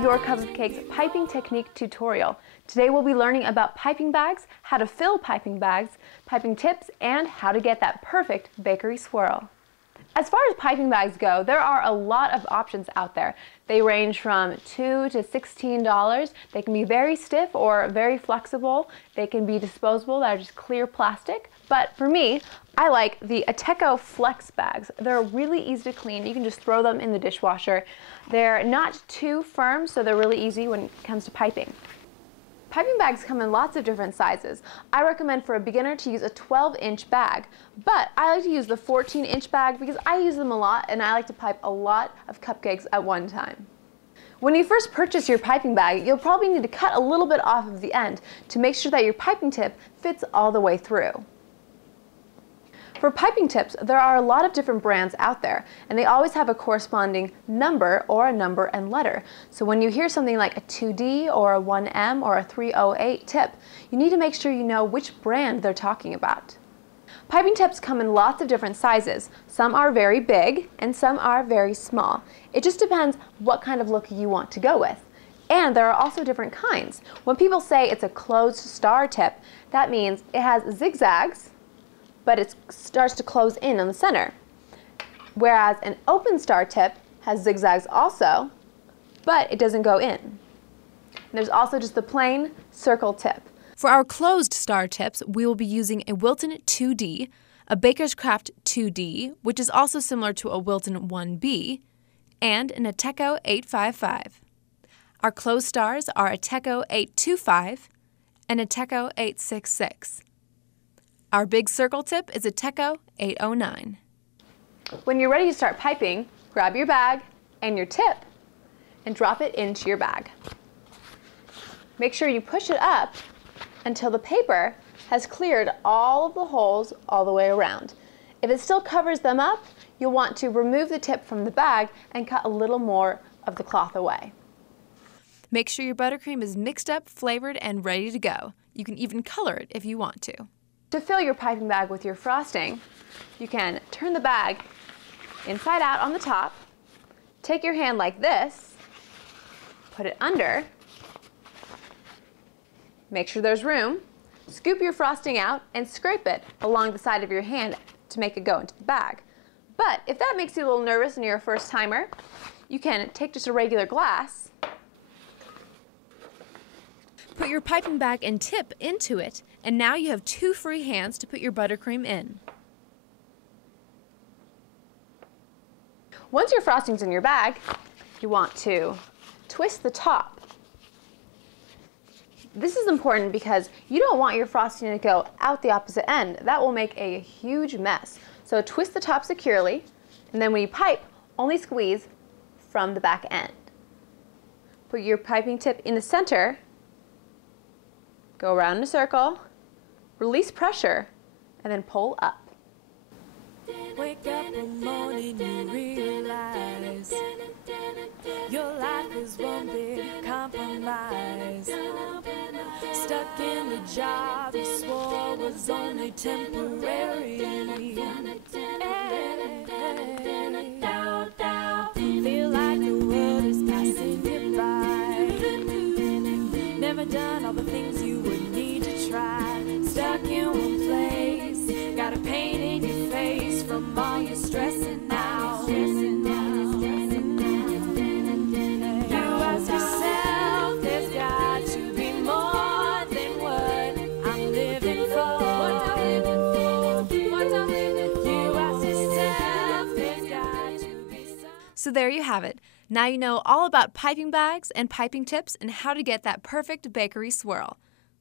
to Your Cupcake's piping technique tutorial. Today we'll be learning about piping bags, how to fill piping bags, piping tips, and how to get that perfect bakery swirl. As far as piping bags go, there are a lot of options out there. They range from $2 to $16. They can be very stiff or very flexible. They can be disposable, that are just clear plastic. But for me, I like the Ateco Flex bags. They're really easy to clean. You can just throw them in the dishwasher. They're not too firm, so they're really easy when it comes to piping. Piping bags come in lots of different sizes. I recommend for a beginner to use a 12-inch bag, but I like to use the 14-inch bag because I use them a lot and I like to pipe a lot of cupcakes at one time. When you first purchase your piping bag, you'll probably need to cut a little bit off of the end to make sure that your piping tip fits all the way through. For piping tips, there are a lot of different brands out there, and they always have a corresponding number or a number and letter. So when you hear something like a 2D or a 1M or a 308 tip, you need to make sure you know which brand they're talking about. Piping tips come in lots of different sizes. Some are very big and some are very small. It just depends what kind of look you want to go with. And there are also different kinds. When people say it's a closed star tip, that means it has zigzags, but it starts to close in on the center. Whereas an open star tip has zigzags also, but it doesn't go in. And there's also just the plain circle tip. For our closed star tips, we will be using a Wilton 2D, a Baker's Craft 2D, which is also similar to a Wilton 1B, and an Ateco 855. Our closed stars are Ateco 825 and Ateco 866. Our big circle tip is Ateco 809. When you're ready to start piping, grab your bag and your tip and drop it into your bag. Make sure you push it up until the paper has cleared all of the holes all the way around. If it still covers them up, you'll want to remove the tip from the bag and cut a little more of the cloth away. Make sure your buttercream is mixed up, flavored, and ready to go. You can even color it if you want to. To fill your piping bag with your frosting, you can turn the bag inside out on the top, take your hand like this, put it under, make sure there's room, scoop your frosting out and scrape it along the side of your hand to make it go into the bag. But if that makes you a little nervous and you're a first timer, you can take just a regular glass, put your piping bag and tip into it, and now you have 2 free hands to put your buttercream in. Once your frosting's in your bag, you want to twist the top. This is important because you don't want your frosting to go out the opposite end. That will make a huge mess. So twist the top securely, and then when you pipe, only squeeze from the back end. Put your piping tip in the center, go around in a circle, release pressure, and then pull up. Wake up one morning, you realize your life is one big compromise. Stuck in the job you swore was only temporary. Feel like the world is passing you by. Never done all the things you would need to try. Stuck in one place, got a pain in your face from all your stressing out. You ask yourself, there's got to be more than what I'm living for. You ask yourself, there's got to be some. So there you have it. Now you know all about piping bags and piping tips and how to get that perfect bakery swirl.